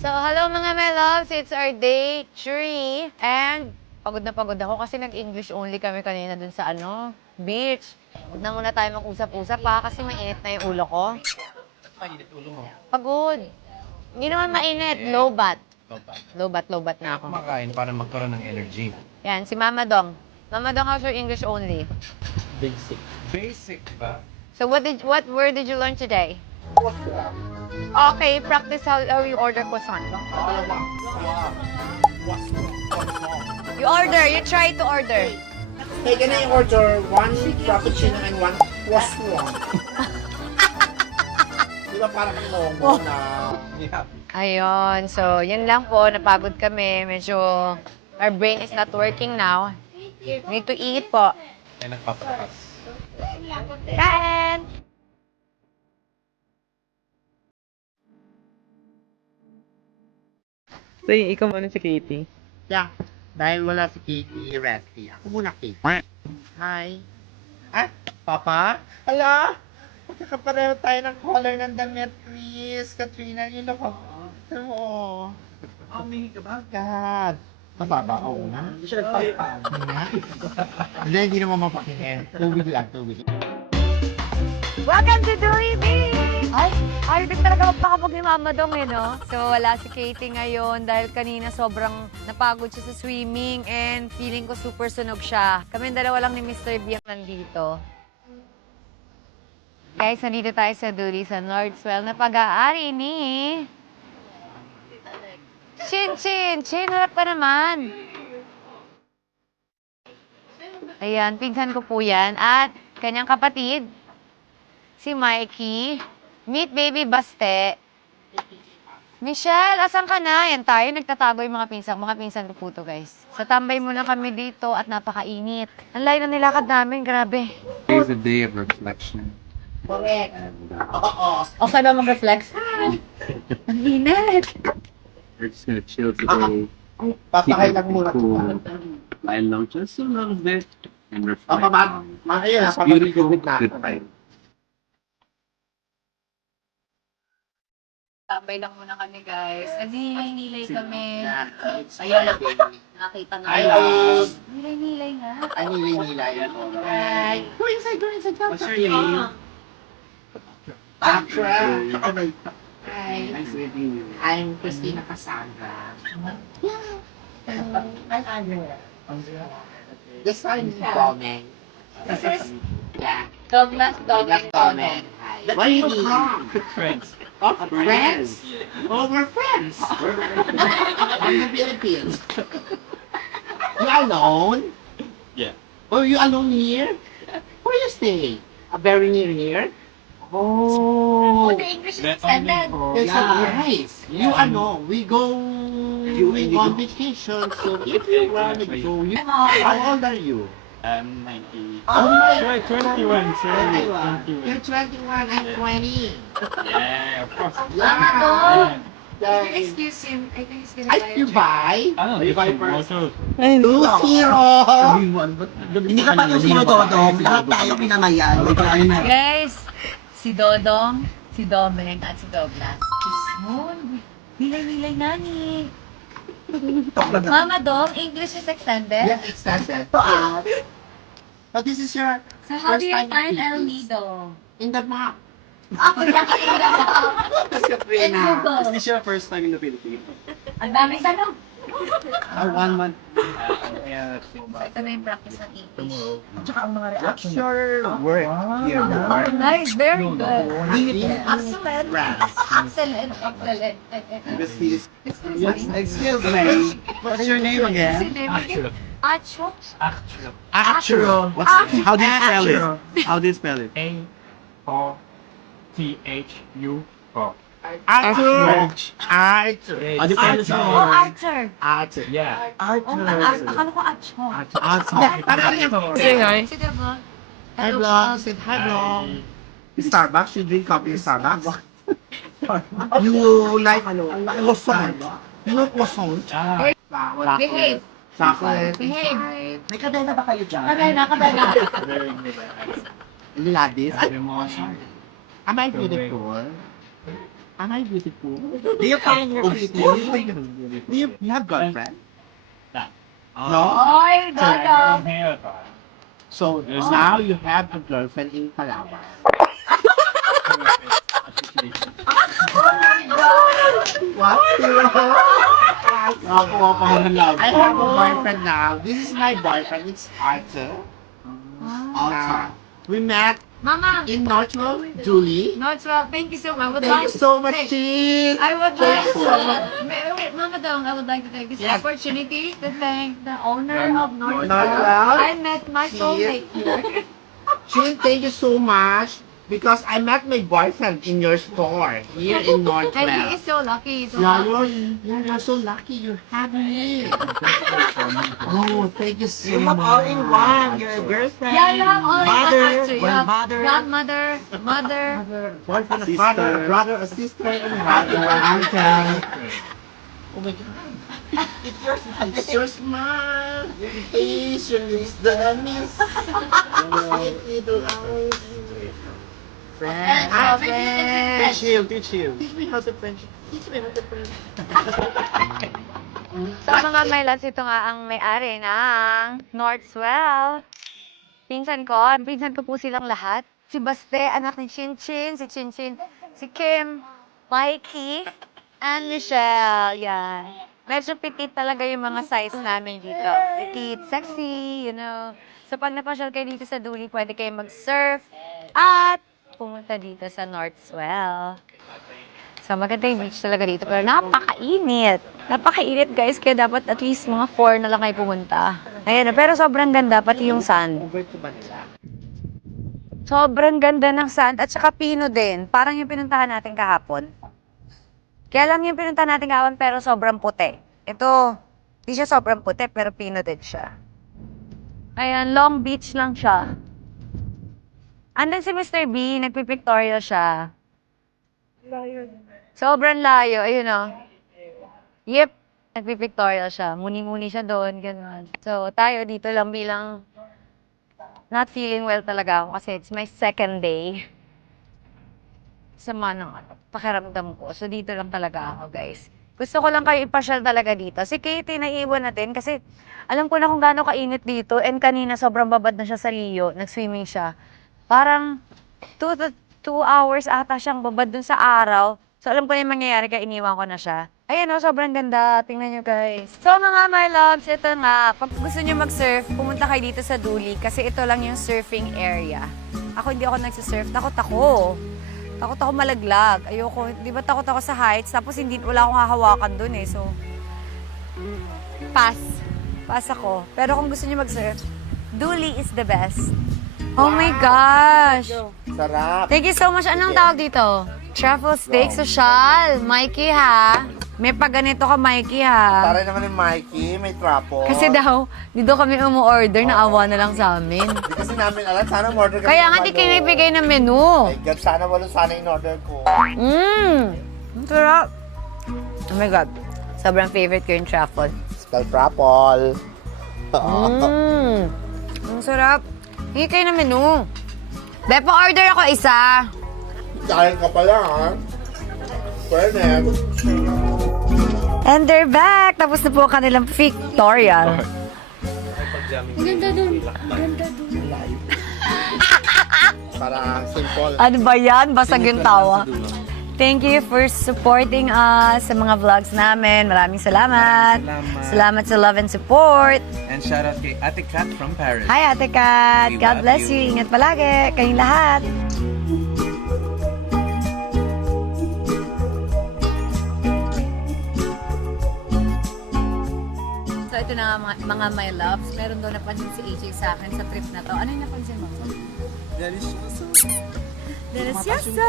So, hello mga my loves. It's our day 3. And pagod na pagod ako kasi nag-English only kami kanina dun sa beach. Huwag na muna tayo mag-usap-usap pa kasi mainit na yung ulo ko. Mainit ulo mo. Pagod. Hindi naman mainit. Low-bat. Low-bat na ako. Kumakain para magkaroon ng energy. Yan, si Mama Dong. Mama Dong, how's your English only? Basic. Basic ba? So, what word did you learn today? Okay, practice how you order croissant. You try to order. Hey, can I order one frappuccino and one croissant? Di ba parang mongo na... Yeah. Ayun, so yun lang po, napagod kami. Medyo, our brain is not working now. Need to eat po. Ay, nagpapakas. Kain! So, ikaw muna si Katie. Yeah, dahil wala si Katie, Resty. Ako muna, Katie. Hi. Ah, Papa? Hala? Magkakapareho tayo ng color ng damit, please. Katrina, yun ako. Oo. Humingi ka ba? God. Mababa, oo nga. Hindi siya nagpapaan. Hindi naman mapakinggan. Tubig lang, tubig. Welcome to Dewey Beach! Ay, hindi talaga magpakapag ni Mama Dong no? So, wala si Katie ngayon dahil kanina sobrang napagod siya sa swimming and feeling ko super sunog siya. Kami dalawa lang ni Mr. B ang nandito. Guys, nandito tayo sa Dewey sa Northswell na pag-aari ni... Chin, harap ka naman. Ayan, pinsan ko po yan. At kanyang kapatid, si Mikey. Meet baby Baste. Michelle, asan ka na? Yan tayo, nagtatago yung mga pinsan ko po to, guys. Sa tambay muna kami dito at napakainit. Ang layo na nilakad namin, grabe. Today is a day of reflection. Correct. And Oo. Okay ba mag-reflex? Ang init. we're just gonna chill today. Papakay lang muna. Cool. Lie low just a little bit and reflect Papa, on ayun, this beautiful good na. time. Tambay lang muna kami, guys. Nilay kami. Ayun. Nakita na. I love. Nilay nga. Ay, nilay. Hi. Go inside. What's your name? Actra. Hi. Hi. Nice meeting you. I'm Christina Cassandra. I'm Andrea. This one is Domeng. Yeah. Douglas. Domeng. Where are you from? Friends. Oh, friends. Oh, we're friends. In the Philippines. You alone? Yeah. Oh, you alone here? Where you stay? Very near here? Oh. The English is extended. That's so nice. You we go on vacation, so if you want to go, how old are you? I'm 90. Oh my Sorry, 21. Sorry, 21. You're 21, I'm 20. Yeah, of course. Yeah. Excuse him. I think he's gonna Ay, you buy? Ano, you buy first? 2-0. Hindi ka pa yung sino Dodong, lahat tayo pinamayan. Guys, si Dodong, si Domeng, at si Douglas. Moon, nilay nani. Mama Dong, English is extended. Yeah, extended. So this is your So how do you first time find in El Philippines? Nido? In the map. Ako na In Google. Is this your first time in the Philippines? Ang daming tanong. 1 month. Yeah, Ito na yung practice ng English. Tsaka ang mga reaction. Your work. Nice, very good. Excellent. Excellent. Excuse me. What's your name again? Acho? Actual. How do you spell it? How do you spell it? A-O-T-H-U-O. Arthur. Arthur. How do you spell it? Oh, Archer. Arthur. Yeah. Oh, akala ko Acho. Say hi. Si Debo. Hi, vlog. Say hi, vlog. Starbucks. You drink coffee in Starbucks? You like croissant? You know croissant? Behave. Chocolate. Behave. May kadena ba kayo dyan? Kabena. Very good. Ladies. Emotion. Am I beautiful? Hi, beautiful. Do you find your pretty? Do you have girlfriend? No? Ay, gaga! So now you have a girlfriend in Palawan. What? I have a boyfriend now. This is my boyfriend. It's Arthur. We met Mama! in Northwell, Julie. No, it's well, thank you so much. I would Thank like you so much, Cheese. I would Thank like you so much. wait, Mama Dong, I would like to take this Yes. opportunity to thank the owner of Northwell. Northwell. I met my soulmate here. Cheese, thank you so much. Because I met my boyfriend in your store here in And he Northwell. is so lucky. So Yeah, you're so lucky you have me. Oh, thank you so You much. have all in one. Your girlfriend, Yeah, you have all mother, you have mother, grandmother, mother. Boyfriend, a father, a brother, a sister, and an uncle. Oh my God. It's your smile. Asian is the miss. Friend. Teach me how to French. Teach me how to French. So mga my loves, ito nga ang may-ari ng Northwell. Pinsan ko po silang lahat. Si Baste, anak ni Chinchin, si Chinchin, si Kim, Mikey, and Michelle. Yan. Medyo petite talaga yung mga size namin dito. Petite, sexy, you know. So pag napasyal kayo dito sa Duli, pwede kayo mag-surf at pumunta dito sa Northwell. So maganda yung beach talaga dito. Pero napakainit. Napakainit guys, kaya dapat at least mga 4 na lang kayo pumunta. Ayan, pero sobrang ganda, pati yung sand. Sobrang ganda ng sand at saka pino din. Parang yung pinuntahan natin kahapon. Kaya lang yung pinuntahan natin kahapon pero sobrang puti. Ito, di siya sobrang puti pero pino din siya. Ayan, Long Beach lang siya. Andun si Mr. B, nagpipictorial siya. Sobrang layo, ayun o. Yep, nagpipictorial siya. Muni-muni siya doon, gano'n. So, tayo dito lang bilang not feeling well talaga ako kasi it's my second day. Sama ng pakiramdam ko. So, dito lang talaga ako, guys. Gusto ko lang kayo ipasyal talaga dito. Si Katie, naiiwan natin kasi alam ko na kung gaano kainit dito and kanina sobrang babad na siya sa Rio. Nag-swimming siya. Parang 2 hours ata siyang babad dun sa araw. So, alam ko na yung mangyayari kaya iniwan ko na siya. Ayan o, sobrang ganda. Tingnan nyo guys. So mga my loves, ito nga. Pag gusto nyo mag-surf, pumunta kayo dito sa Duli kasi ito lang yung surfing area. Ako hindi ako nagsisurf. Takot ako. Takot ako malaglag. Ayoko. Di ba takot ako sa heights? Tapos hindi, wala akong hahawakan dun eh. So, pass. Pass ako. Pero kung gusto nyo mag-surf, Duli is the best. Oh my gosh! Sarap. Thank you so much. Anong tawag dito? Truffle steak social. Mikey ha. May pag ganito ka, Mikey ha. Tara naman ni Mikey, may trapo. Kasi daw, dito kami umu-order, naawa na lang sa amin. Hindi kasi namin alam, sana order kami Kaya ng nga di walo. kayo nagbigay ng menu. My God, sana walo sana in-order ko. Ang sarap. Oh my God. Sobrang favorite ko yung truffle. Spell trapple. Ang sarap. Hindi kayo ng menu. Bepo, order ako isa. Kain ka pala, ha? Pwede. And they're back! Tapos na po ang kanilang pictorial. Ang ganda dun. Ang ganda dun. Para simple. Ano ba yan? Basag yung tawa. Thank you for supporting us sa mga vlogs namin. Maraming salamat. Salamat sa love and support. And shout out kay Ate Kat from Paris. Hi, Ate Kat. We God love bless you. you. Ingat palagi. Kayong lahat. So, ito na nga mga my loves. Meron daw napansin si AJ sa akin sa trip na to. Ano yung napansin mo? Delicioso. Delicioso!